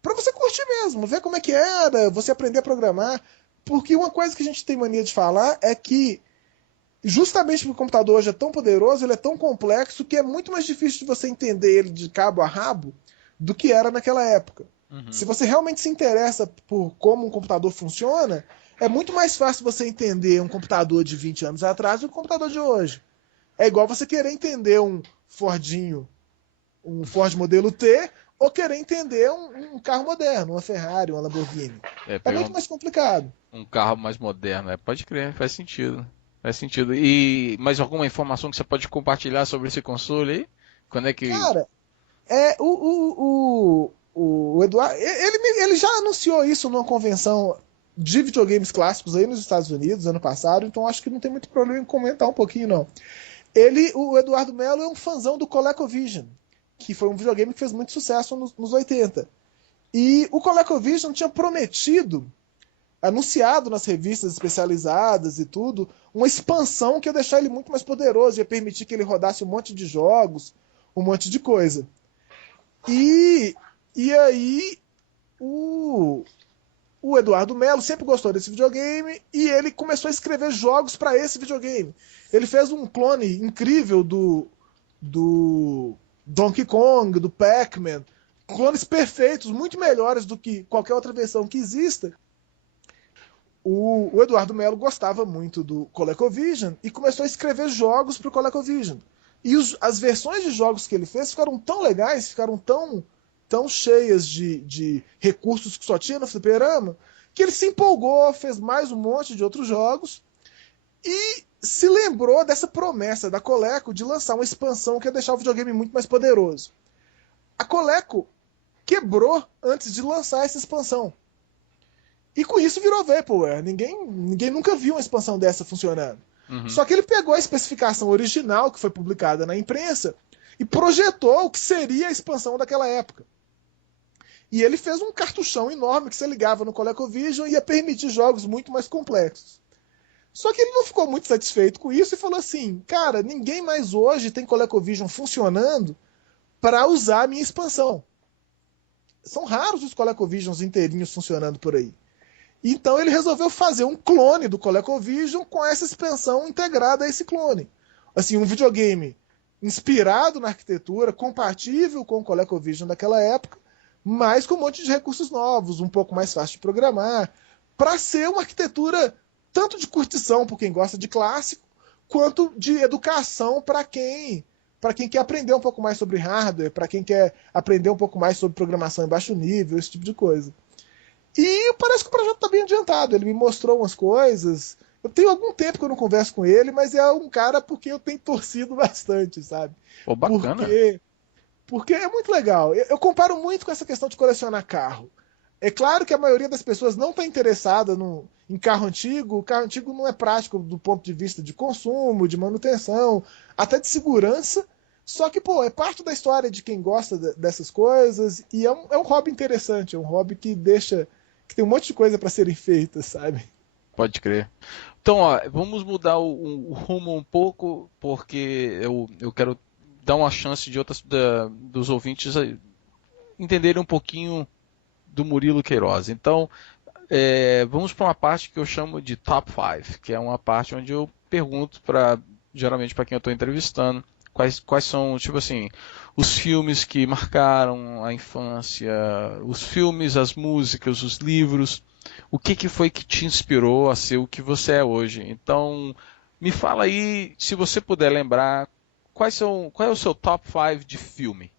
curtir mesmo, ver como é que era, você aprender a programar. Porque uma coisa que a gente tem mania de falar é que justamente porque o computador hoje é tão poderoso, ele é tão complexo, que é muito mais difícil de você entender ele de cabo a rabo do que era naquela época. Uhum. Se você realmente se interessa por como um computador funciona, é muito mais fácil você entender um computador de 20 anos atrás do que um computador de hoje. É igual você querer entender um Fordinho, um Ford modelo T, ou querer entender um carro moderno, uma Ferrari, uma Lamborghini. É muito mais complicado. Um carro mais moderno, pode crer, faz sentido. Faz sentido. E mais alguma informação que você pode compartilhar sobre esse console aí? Quando é que... Cara, o Eduardo, ele já anunciou isso numa convenção de videogames clássicos aí nos Estados Unidos, ano passado, então acho que não tem muito problema em comentar um pouquinho, não. O Eduardo Mello é um fãzão do ColecoVision, que foi um videogame que fez muito sucesso nos 80. E o ColecoVision tinha prometido, anunciado nas revistas especializadas e tudo, uma expansão que ia deixar ele muito mais poderoso, ia permitir que ele rodasse um monte de jogos, um monte de coisa. E aí o Eduardo Mello sempre gostou desse videogame e ele começou a escrever jogos para esse videogame. Ele fez um clone incrível do Donkey Kong, do Pac-Man, clones perfeitos, muito melhores do que qualquer outra versão que exista. O Eduardo Mello gostava muito do ColecoVision e começou a escrever jogos para o ColecoVision. E as versões de jogos que ele fez ficaram tão legais, ficaram tão cheias de recursos que só tinha no fliperama, que ele se empolgou, fez mais um monte de outros jogos e se lembrou dessa promessa da Coleco de lançar uma expansão que ia deixar o videogame muito mais poderoso. A Coleco quebrou antes de lançar essa expansão. E com isso virou Vaporware. Ninguém nunca viu uma expansão dessa funcionando. Uhum. Só que ele pegou a especificação original que foi publicada na imprensa e projetou o que seria a expansão daquela época. E ele fez um cartuchão enorme que você ligava no ColecoVision e ia permitir jogos muito mais complexos. Só que ele não ficou muito satisfeito com isso e falou assim, cara, ninguém mais hoje tem ColecoVision funcionando para usar a minha expansão. São raros os ColecoVisions inteirinhos funcionando por aí. Então ele resolveu fazer um clone do ColecoVision com essa expansão integrada a esse clone. Assim, um videogame inspirado na arquitetura, compatível com o ColecoVision daquela época, mas com um monte de recursos novos, um pouco mais fácil de programar, para ser uma arquitetura tanto de curtição por quem gosta de clássico, quanto de educação para quem quer aprender um pouco mais sobre hardware, para quem quer aprender um pouco mais sobre programação em baixo nível, esse tipo de coisa. E parece que o projeto está bem adiantado, ele me mostrou umas coisas. Eu tenho algum tempo que eu não converso com ele, mas é um cara porque eu tenho torcido bastante, sabe? Pô, bacana. Porque é muito legal. Eu comparo muito com essa questão de colecionar carro. É claro que a maioria das pessoas não está interessada em carro antigo. O carro antigo não é prático do ponto de vista de consumo, de manutenção, até de segurança. Só que, pô, é parte da história de quem gosta dessas coisas. E é um hobby interessante, é um hobby que tem um monte de coisa para serem feitas, sabe? Pode crer. Então, ó, vamos mudar o rumo um pouco, porque eu quero dar uma chance de dos ouvintes entenderem um pouquinho do Murilo Queiroz. Então, vamos para uma parte que eu chamo de Top 5, que é uma parte onde eu pergunto geralmente para quem eu estou entrevistando, quais são, tipo assim, os filmes que marcaram a infância, os filmes, as músicas, os livros, o que foi que te inspirou a ser o que você é hoje. Então, me fala aí, se você puder lembrar, qual é o seu top 5 de filme?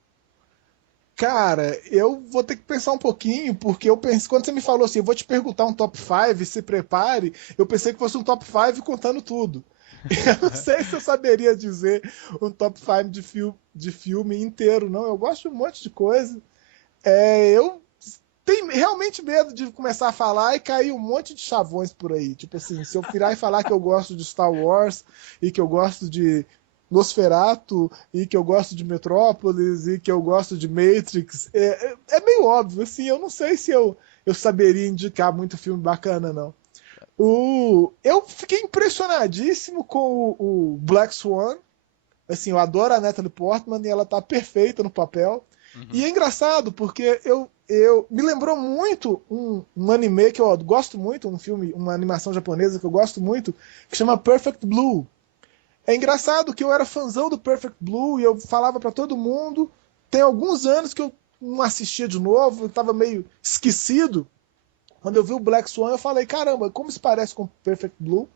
Cara, eu vou ter que pensar um pouquinho, porque eu pensei, quando você me falou assim, eu vou te perguntar um top 5, se prepare, eu pensei que fosse um top 5 contando tudo. Eu não sei se eu saberia dizer um top 5 de filme inteiro, não. Eu gosto de um monte de coisa. Eu tenho realmente medo de começar a falar e cair um monte de chavões por aí. Tipo assim, se eu virar e falar que eu gosto de Star Wars e que eu gosto de Nosferatu e que eu gosto de Metrópolis e que eu gosto de Matrix, é meio óbvio, assim, eu não sei se eu saberia indicar muito filme bacana, não. Eu fiquei impressionadíssimo com o Black Swan, assim, eu adoro a Natalie Portman e ela tá perfeita no papel, e é engraçado porque eu me lembrou muito um anime que eu gosto muito, um filme, uma animação japonesa que eu gosto muito, que chama Perfect Blue. É engraçado que eu era fãzão do Perfect Blue e eu falava pra todo mundo. Tem alguns anos que eu não assistia de novo, eu tava meio esquecido. Quando eu vi o Black Swan, eu falei, caramba, como se parece com o Perfect Blue?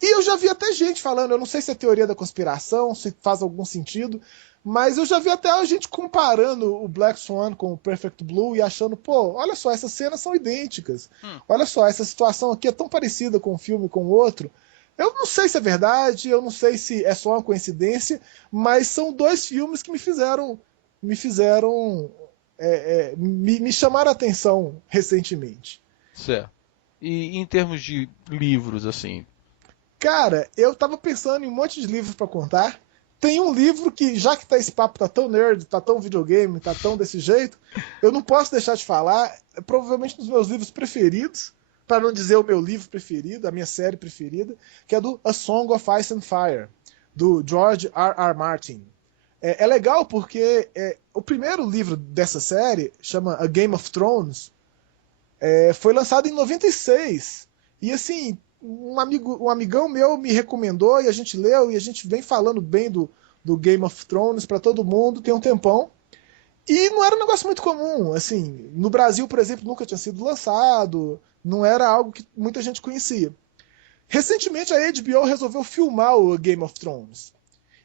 E eu já vi até gente falando, eu não sei se é teoria da conspiração, se faz algum sentido, mas eu já vi até a gente comparando o Black Swan com o Perfect Blue e achando, pô, olha só, essas cenas são idênticas. Olha só, essa situação aqui é tão parecida com um filme com o outro. Eu não sei se é verdade, eu não sei se é só uma coincidência, mas são dois filmes que me chamaram a atenção recentemente. Certo. E em termos de livros, assim? Cara, eu tava pensando em um monte de livros para contar. Tem um livro que, já que esse papo tá tão nerd, tá tão videogame, tá tão desse jeito, eu não posso deixar de falar, é provavelmente um dos meus livros preferidos, para não dizer o meu livro preferido, a minha série preferida, que é do A Song of Ice and Fire, do George R.R. Martin. É legal porque o primeiro livro dessa série, chama A Game of Thrones, foi lançado em 96. E assim, um amigão meu me recomendou e a gente leu e a gente vem falando bem do Game of Thrones para todo mundo tem um tempão. E não era um negócio muito comum. Assim, no Brasil, por exemplo, nunca tinha sido lançado, não era algo que muita gente conhecia. Recentemente a HBO resolveu filmar o Game of Thrones.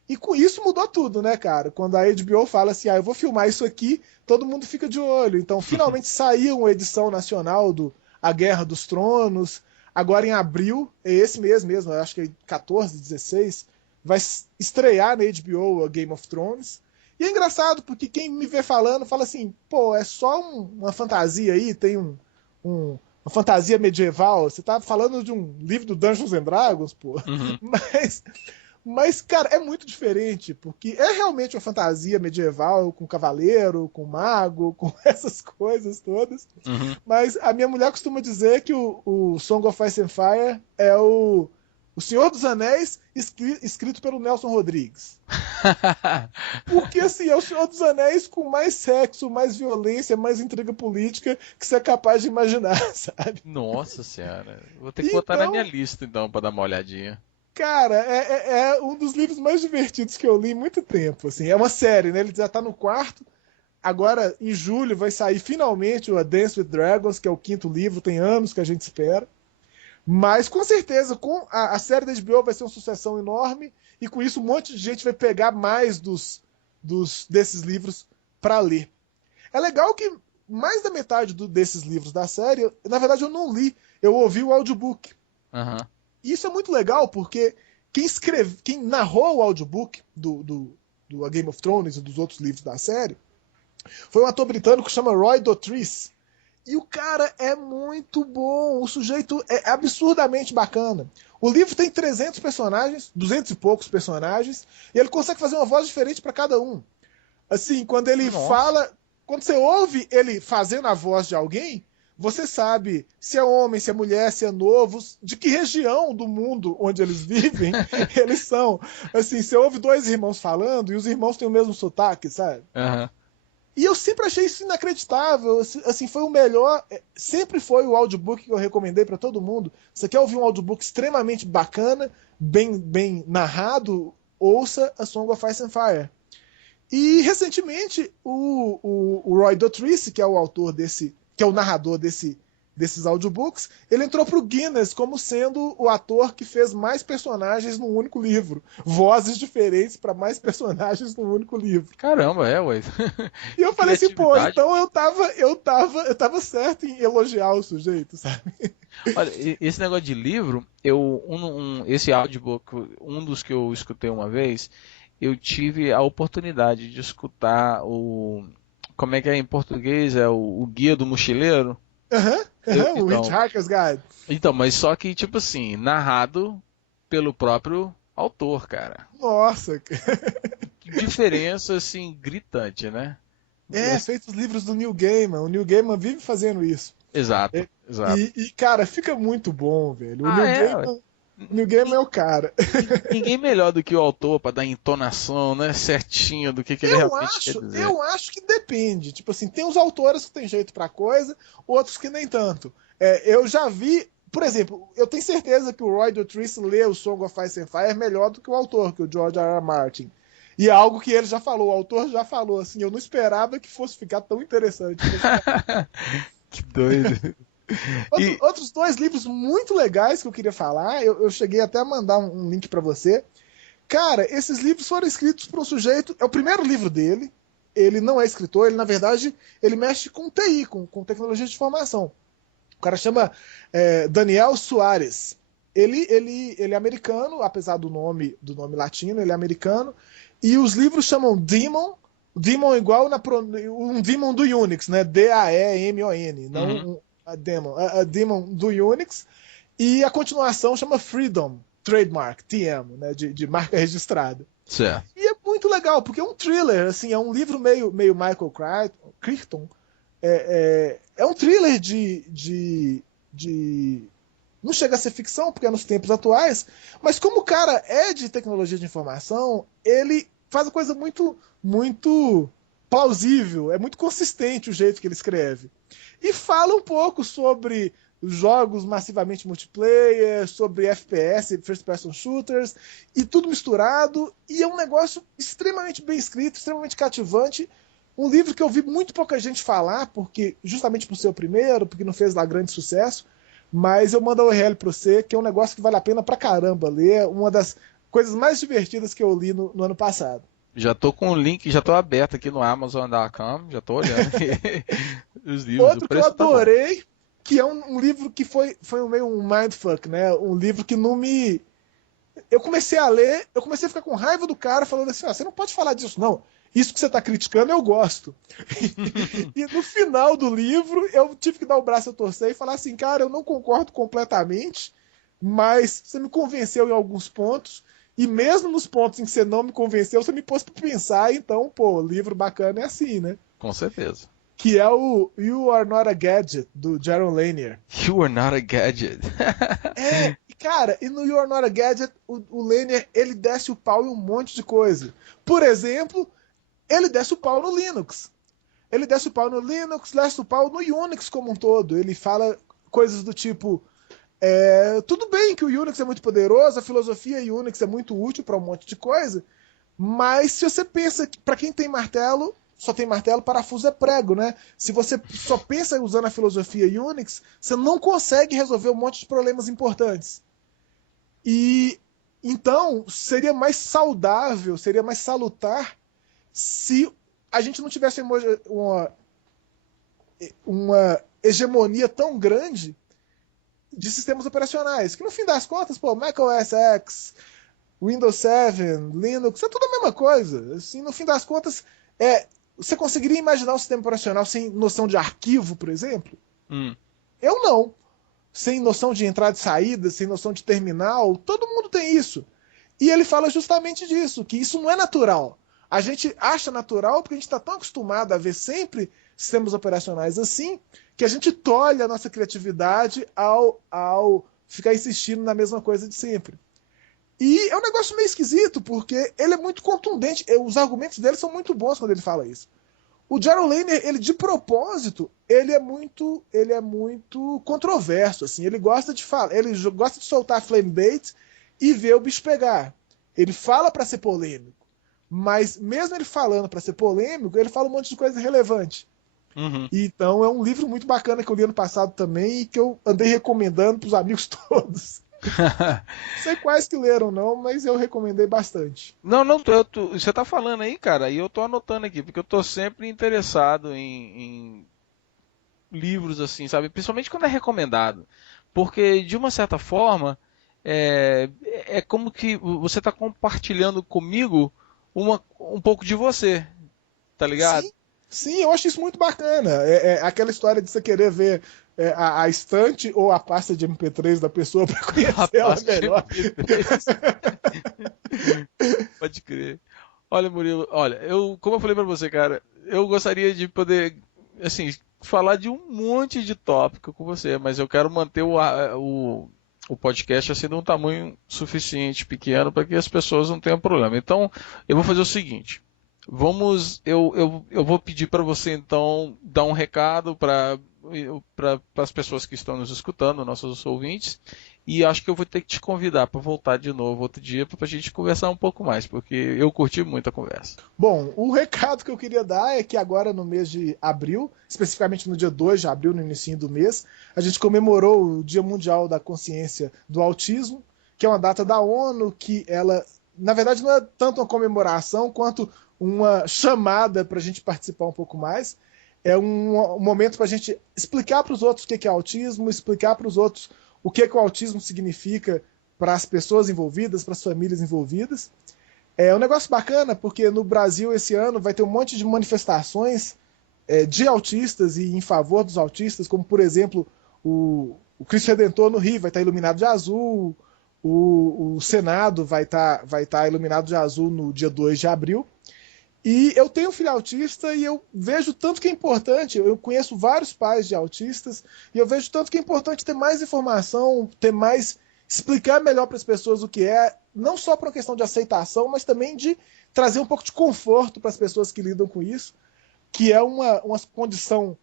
E com isso mudou tudo, né, cara? Quando a HBO fala assim, eu vou filmar isso aqui, todo mundo fica de olho. Então, finalmente saiu uma edição nacional do A Guerra dos Tronos. Agora em abril, é esse mês mesmo, acho que é 14, 16, vai estrear na HBO a Game of Thrones. E é engraçado, porque quem me vê falando, fala assim, pô, é só uma fantasia aí, tem uma fantasia medieval, você tá falando de um livro do Dungeons and Dragons, pô. Uhum. Mas, cara, é muito diferente, porque é realmente uma fantasia medieval, com cavaleiro, com mago, com essas coisas todas. Uhum. Mas a minha mulher costuma dizer que o Song of Ice and Fire é o Senhor dos Anéis escrito pelo Nelson Rodrigues. Porque, assim, é o Senhor dos Anéis com mais sexo, mais violência, mais intriga política que você é capaz de imaginar, sabe? Nossa senhora. Vou ter que botar na minha lista, então, pra dar uma olhadinha. Cara, é um dos livros mais divertidos que eu li em muito tempo. Assim. É uma série, né? Ele já tá no quarto. Agora, em julho, vai sair finalmente o A Dance with Dragons, que é o 5º livro. Tem anos que a gente espera. Mas, com certeza, com a série da HBO vai ser uma sucessão enorme. E com isso, um monte de gente vai pegar mais desses livros para ler. É legal que mais da metade desses livros da série, na verdade, eu não li. Eu ouvi o audiobook. Aham. E isso é muito legal, porque quem narrou o audiobook do A Game of Thrones e dos outros livros da série foi um ator britânico que chama Roy Dotrice. E o cara é muito bom, o sujeito é absurdamente bacana. O livro tem 300 personagens, 200 e poucos personagens, e ele consegue fazer uma voz diferente para cada um. Assim, quando ele fala, quando você ouve ele fazendo a voz de alguém, você sabe se é homem, se é mulher, se é novo, de que região do mundo onde eles vivem eles são. Assim, você ouve 2 irmãos falando e os irmãos têm o mesmo sotaque, sabe? Uhum. E eu sempre achei isso inacreditável. Assim, foi o melhor. Sempre foi o audiobook que eu recomendei para todo mundo. Você quer ouvir um audiobook extremamente bacana, bem narrado, ouça A Song of Ice and Fire. E recentemente o Roy Dotrice, que é o autor que é o narrador desses audiobooks, ele entrou pro Guinness como sendo o ator que fez mais personagens num único livro. Vozes diferentes para mais personagens num único livro. Caramba, ué. E eu falei assim, pô, então eu tava certo em elogiar o sujeito, sabe? Olha, esse negócio de livro, esse audiobook, um dos que eu escutei uma vez, eu tive a oportunidade de escutar como é que é em português? É o Guia do Mochileiro? O Hitchhiker's Guide. Então, mas só que, tipo assim, narrado pelo próprio autor, cara. Nossa. Que diferença, assim, gritante, né? Feito os livros do Neil Gaiman. O Neil Gaiman vive fazendo isso. Exato. E, cara, fica muito bom, velho. O Neil Gaiman é o cara. Ninguém melhor do que o autor para dar entonação, né, certinho do que ele realmente quer dizer. Eu acho que depende. Tipo assim, tem os autores que tem jeito pra coisa, outros que nem tanto. Eu já vi, por exemplo, eu tenho certeza que o Roy Dotrice lê o Song of Ice and Fire melhor do que o autor, que o George R. R. Martin. E é algo que ele já falou, o autor já falou, assim, eu não esperava que fosse ficar tão interessante. Que doido. Outros 2 livros muito legais que eu queria falar, eu cheguei até a mandar um link para você. Cara, esses livros foram escritos por um sujeito, é o primeiro livro dele, ele não é escritor, ele na verdade ele mexe com TI, com tecnologia de informação. O cara chama Daniel Soares. Ele é americano, apesar do nome latino, ele é americano, e os livros chamam Daemon igual um Daemon do Unix, né? D-A-E-M-O-N, não a Daemon do Unix, e a continuação chama Freedom, Trademark, TM, né, de marca registrada. Certo. E é muito legal, porque é um thriller, assim, é um livro meio Michael Crichton, é um thriller de não chega a ser ficção, porque é nos tempos atuais, mas como o cara é de tecnologia de informação, ele faz uma coisa muito, muito plausível, é muito consistente o jeito que ele escreve. E fala um pouco sobre jogos massivamente multiplayer, sobre FPS, First Person Shooters, e tudo misturado, e é um negócio extremamente bem escrito, extremamente cativante, um livro que eu vi muito pouca gente falar, justamente por ser o primeiro, porque não fez lá grande sucesso, mas eu mando a URL para você, que é um negócio que vale a pena pra caramba ler, uma das coisas mais divertidas que eu li no ano passado. Já tô com o link, já tô aberto aqui no Amazon.com, já tô olhando aqui os livros, o Outro que eu preço tá bom. adorei, que é um livro que foi meio um mindfuck, né? Um livro que não me... Eu comecei a ler, eu comecei a ficar com raiva do cara falando assim, você não pode falar disso, não. Isso que você está criticando, eu gosto. E no final do livro, eu tive que dar o braço a torcer e falar assim, cara, eu não concordo completamente, mas você me convenceu em alguns pontos, e mesmo nos pontos em que você não me convenceu, você me pôs para pensar, então, pô, livro bacana é assim, né? Com certeza. Que é o You Are Not a Gadget, do Jaron Lanier. You are not a gadget. Cara, e no You Are Not a Gadget, o Lanier, ele desce o pau em um monte de coisa. Por exemplo, ele desce o pau no Linux. Ele desce o pau no Linux, desce o pau no Unix como um todo. Ele fala coisas do tipo... tudo bem que o Unix é muito poderoso, a filosofia Unix é muito útil para um monte de coisa, mas se você pensa que para quem tem martelo, só tem martelo, parafuso é prego, né? Se você só pensa usando a filosofia Unix, você não consegue resolver um monte de problemas importantes. E então seria mais saudável, seria mais salutar se a gente não tivesse uma hegemonia tão grande de sistemas operacionais, que no fim das contas, pô, Mac OS X, Windows 7, Linux, é tudo a mesma coisa. Assim, no fim das contas, você conseguiria imaginar um sistema operacional sem noção de arquivo, por exemplo? Eu não. Sem noção de entrada e saída, sem noção de terminal, todo mundo tem isso. E ele fala justamente disso, que isso não é natural. A gente acha natural porque a gente está tão acostumado a ver sempre sistemas operacionais assim, que a gente tolhe a nossa criatividade ao ficar insistindo na mesma coisa de sempre. E é um negócio meio esquisito, porque ele é muito contundente, os argumentos dele são muito bons quando ele fala isso. O Jaron Lanier, ele de propósito, ele é muito controverso, assim. Ele gosta de falar, ele gosta de soltar flame bait e ver o bicho pegar. Ele fala para ser polêmico, mas mesmo ele falando para ser polêmico, ele fala um monte de coisa irrelevante. Então é um livro muito bacana que eu li ano passado também e que eu andei recomendando para os amigos todos. Não sei quais que leram não, mas eu recomendei bastante. Não, você tá falando aí, cara, e eu tô anotando aqui, porque eu tô sempre interessado em livros assim, sabe? Principalmente quando é recomendado. Porque, de uma certa forma, é como que você tá compartilhando comigo um pouco de você, tá ligado? Sim, eu acho isso muito bacana. Aquela história de você querer ver a estante ou a pasta de MP3 da pessoa para conhecer ela melhor. Pode crer. Olha, Murilo, como eu falei pra você, cara, eu gostaria de poder, assim, falar de um monte de tópico com você, mas eu quero manter o podcast assim de um tamanho suficiente, pequeno, para que as pessoas não tenham problema. Então, eu vou fazer o seguinte. Eu vou pedir para você então dar um recado para as pessoas que estão nos escutando, nossos ouvintes, e acho que eu vou ter que te convidar para voltar de novo outro dia para a gente conversar um pouco mais, porque eu curti muito a conversa. Bom, o recado que eu queria dar é que agora no mês de abril, especificamente no dia 2 de abril, no início do mês, a gente comemorou o Dia Mundial da Consciência do Autismo, que é uma data da ONU, que ela, na verdade, não é tanto uma comemoração quanto uma chamada para a gente participar um pouco mais. É um momento para a gente explicar para os outros o que é autismo, explicar para os outros o que o autismo significa para as pessoas envolvidas, para as famílias envolvidas. É um negócio bacana, porque no Brasil esse ano vai ter um monte de manifestações de autistas e em favor dos autistas, como por exemplo o Cristo Redentor no Rio vai estar iluminado de azul, o Senado vai estar iluminado de azul no dia 2 de abril. E eu tenho um filho autista e eu vejo tanto que é importante, eu conheço vários pais de autistas, e eu vejo tanto que é importante ter mais informação, explicar melhor para as pessoas o que é, não só por uma questão de aceitação, mas também de trazer um pouco de conforto para as pessoas que lidam com isso, que é uma condição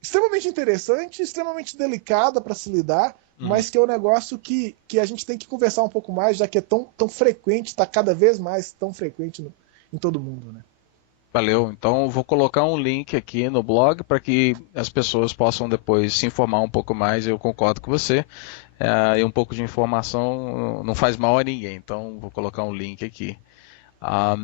extremamente interessante, extremamente delicada para se lidar, mas que é um negócio que a gente tem que conversar um pouco mais, já que é tão frequente, está cada vez mais tão frequente em todo mundo, né? Valeu. Então, vou colocar um link aqui no blog para que as pessoas possam depois se informar um pouco mais. Eu concordo com você. E um pouco de informação não faz mal a ninguém. Então, vou colocar um link aqui. Ah,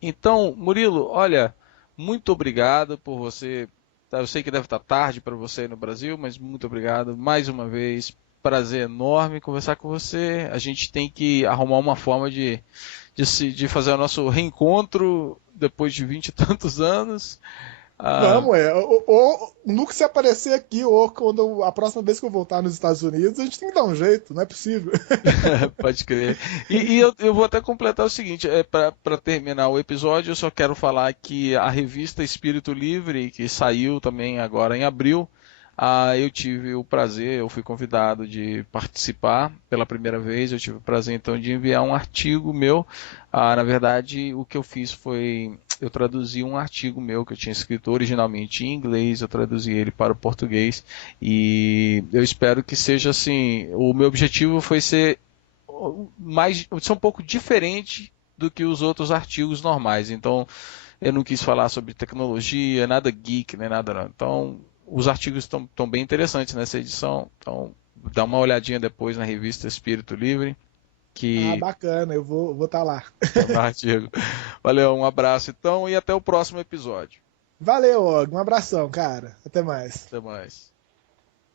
então, Murilo, olha, muito obrigado por você. Eu sei que deve estar tarde para você aí no Brasil, mas muito obrigado mais uma vez. Prazer enorme conversar com você. A gente tem que arrumar uma forma de fazer o nosso reencontro depois de 20 e tantos anos. Ah, Vamos, ou nunca se aparecer aqui, ou quando a próxima vez que eu voltar nos Estados Unidos, a gente tem que dar um jeito, não é possível. pode crer. E eu vou até completar o seguinte, para terminar o episódio, eu só quero falar que a revista Espírito Livre, que saiu também agora em abril, eu tive o prazer, eu fui convidado de participar pela primeira vez, eu tive o prazer então de enviar um artigo meu. Na verdade, o que eu fiz foi, eu traduzi um artigo meu que eu tinha escrito originalmente em inglês, eu traduzi ele para o português e eu espero que seja assim, o meu objetivo foi ser ser um pouco diferente do que os outros artigos normais. Então, eu não quis falar sobre tecnologia, nada geek, nem nada não. Então, os artigos estão bem interessantes nessa edição. Então, dá uma olhadinha depois na revista Espírito Livre, Ah, que bacana, eu vou estar lá. é um artigo. Valeu, um abraço então e até o próximo episódio. Valeu, Og, um abração, cara. Até mais. Até mais.